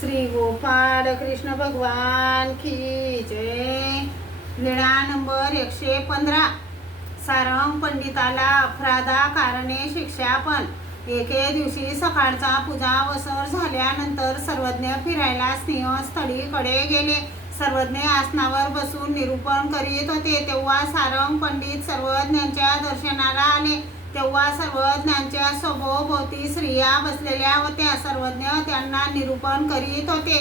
श्री गोपाळ कृष्ण भगवान की जय। लीळा नंबर 115। सारंग पंडिताला अपराधा कारणे शिक्षापण। एके दिवशी सकाळचा पूजा वसर झाल्यानंतर सर्वज्ञ फिरायला स्नेहस्थळीकडे गेले। सर्वज्ञ आसनावर बसून निरूपण करीत होते तेव्हा सारंग पंडित सर्वज्ञांच्या दर्शनाला आले। तेव्हा सर्वज्ञांच्या सभोवती स्त्रिया बसलेल्या होत्या। सर्वज्ञ त्यांना निरूपण करीत होते।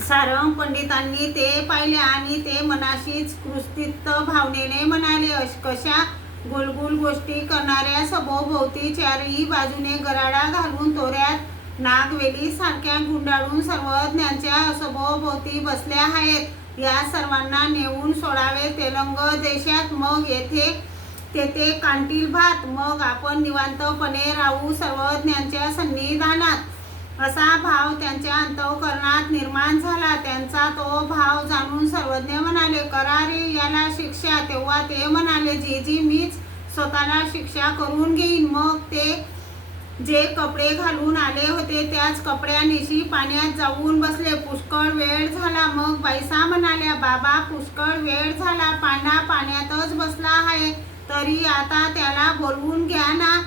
सारंग पंडितांनी ते पाहिले आणि ते मनाशीच कृषित भावनेने म्हणाले, कशा गुलगुल गोष्टी करणाऱ्या सभोवती चारही बाजूने गराडा घालून तोऱ्यात नागवेली सारख्या गुंडाळून सर्वज्ञांच्या सभोवती बसल्या आहेत। या सर्वांना नेऊन सोडावे तेलंग देशात, मग तेथे कांटील भात, मग आपण निवांतपणे राहू सर्वज्ञांच्या सन्निधानात। असा भाव त्यांच्या अंतःकरणात निर्माण झाला। त्यांचा तो भाव जाणून सर्वज्ञ म्हणाले, करा रे याला शिक्षा। तेव्हा ते म्हणाले, जी मीच स्वतःला शिक्षा करून घेईन। मग ते जे कपडे घालून आले होते त्याच कपड्यानिशी पाण्यात जाऊन बसले। पुष्कळ वेळ झाला। मग बाईसा म्हणाल्या, बाबा पुष्कळ वेळ झाला, पांडा पाण्यातच बसला आहे, तरी आता त्याला बोलवून घ्या ना।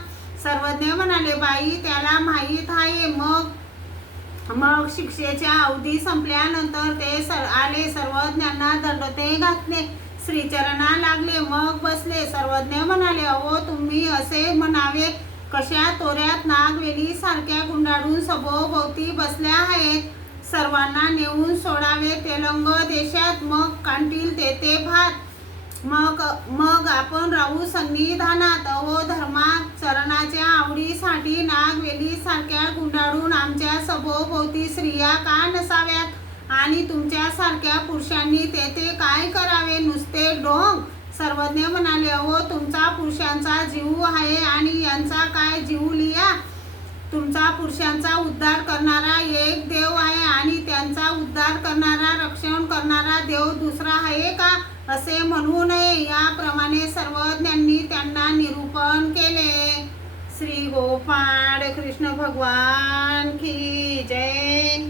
सर्वज्ञ म्हणाले, बाई त्याला माहीत आहे। मग शिक्षेच्या अवधी संपल्यानंतर ते आले। सर्वज्ञांना दंडोते घातले, श्रीचरणा लागले, मग बसले। सर्वज्ञ म्हणाले, अहो तुम्ही असे म्हणावे, कशा तोऱ्यात नागवेली सारख्या गुंडाळून सभोवती बसल्या आहेत। सर्वांना नेऊन सोडावे तेलंग देशात, मग कांटील तेथे भात, मग आपण राहू सन्निधानात। अहो धर्माचरणाच्या आवडीसाठी नागवेली सारख्या गुंडाळून आमच्या सभोवती स्त्रिया का नसाव्यात, आणि तुमच्यासारख्या पुरुषांनी तेथे काय करावे, नुसते ढोंग। सर्वज्ञ म्हणाले, अहो तुमचा पुरुषांचा जीव आहे आणि यांचा काय जीव लिया। तुमचा पुरुषांचा उद्धार करणारा एक देव आहे आणि त्यांचा उद्धार करणारा रक्षण करणारा देव दुसरा आहे का, असे म्हणू नये। याप्रमाणे सर्वज्ञांनी त्यांना निरूपण केले। श्री गोपाळ कृष्ण भगवान की जय।